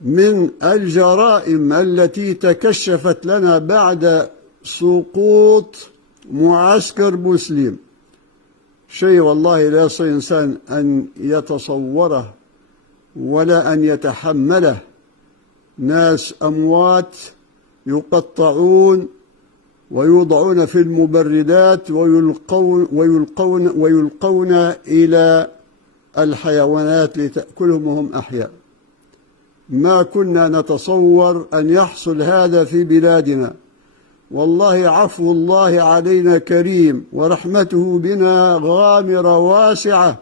من الجرائم التي تكشفت لنا بعد سقوط معسكر بوسليم شيء والله لا يستطيع إنسان أن يتصوره ولا أن يتحمله. ناس أموات يقطعون ويوضعون في المبردات ويلقون إلى الحيوانات لتأكلهم وهم أحياء. ما كنا نتصور أن يحصل هذا في بلادنا. والله عفو الله علينا كريم ورحمته بنا غامرة واسعة،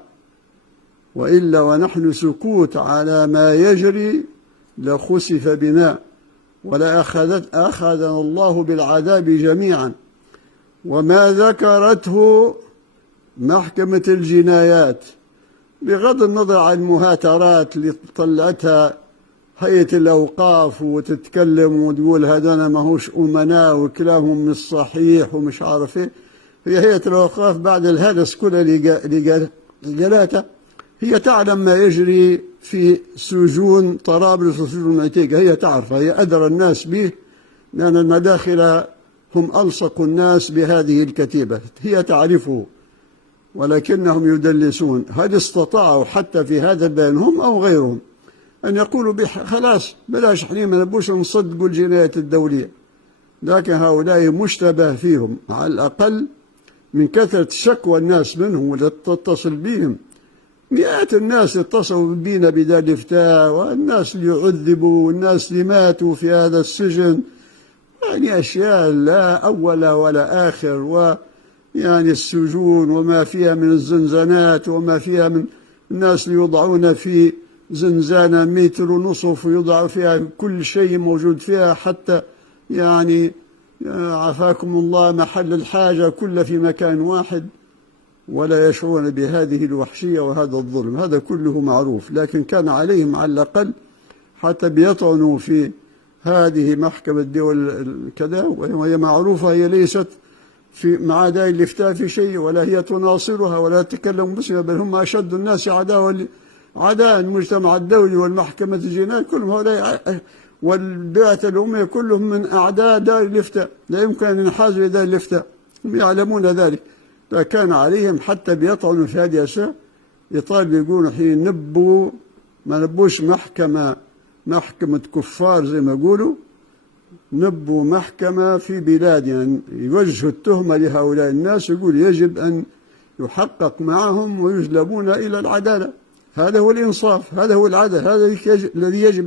وإلا ونحن سكوت على ما يجري لخسف بنا ولا أخذنا الله بالعذاب جميعا. وما ذكرته محكمة الجنايات بغض النظر عن المهاترات اللي طلعتها هيئة الأوقاف وتتكلم وتقول هذا ما هوش أمناء وكلامهم مش صحيح ومش عارف ايه، هي هيئة الأوقاف بعد الهرس كله اللي قالته هي تعلم ما يجري في سجون طرابلس وسجون عتيقة، هي تعرف، هي أدرى الناس به، لأن المداخل هم ألصق الناس بهذه الكتيبة، هي تعرفه ولكنهم يدلسون. هل استطاعوا حتى في هذا البيان هم أو غيرهم أن يقولوا خلاص بلاش احنا ما نبوش نصدقوا الجنايات الدولية، لكن هؤلاء مشتبه فيهم على الأقل من كثرة شكوى الناس منهم وتتصل بهم. مئات الناس اتصلوا بينا بذا الإفتاء، والناس اللي يعذبوا والناس اللي ماتوا في هذا السجن، يعني أشياء لا أول ولا آخر. ويعني السجون وما فيها من الزنزانات وما فيها من الناس اللي يوضعون في زنزانة 1.5 متر ويوضع فيها كل شيء موجود فيها، حتى يعني عافاكم الله محل الحاجة كله في مكان واحد، ولا يشعرون بهذه الوحشية وهذا الظلم. هذا كله معروف، لكن كان عليهم على الأقل حتى بيطعنوا في هذه محكمة دول كذا، وهي معروفة، هي ليست في مع داعي الإفتاء في شيء، ولا هي تناصرها ولا تتكلم باسمها، بل هم أشد الناس عداء المجتمع الدولي والمحكمة الجنائية كلهم هؤلاء والبيئة الأمية كلهم من أعداء دار الإفتاء، لا يمكن أن ينحازوا إلى دار الإفتاء، هم يعلمون ذلك. فكان عليهم حتى بيطعنوا في هذه الأشياء، يطالبوا يقولوا حين نبوا ما نبوش محكمة كفار زي ما يقولوا، نبوا محكمة في بلادنا، يعني يوجهوا التهمة لهؤلاء الناس، يقول يجب أن يحقق معهم ويجلبون إلى العدالة. هذا هو الإنصاف، هذا هو العدل، هذا الذي يجب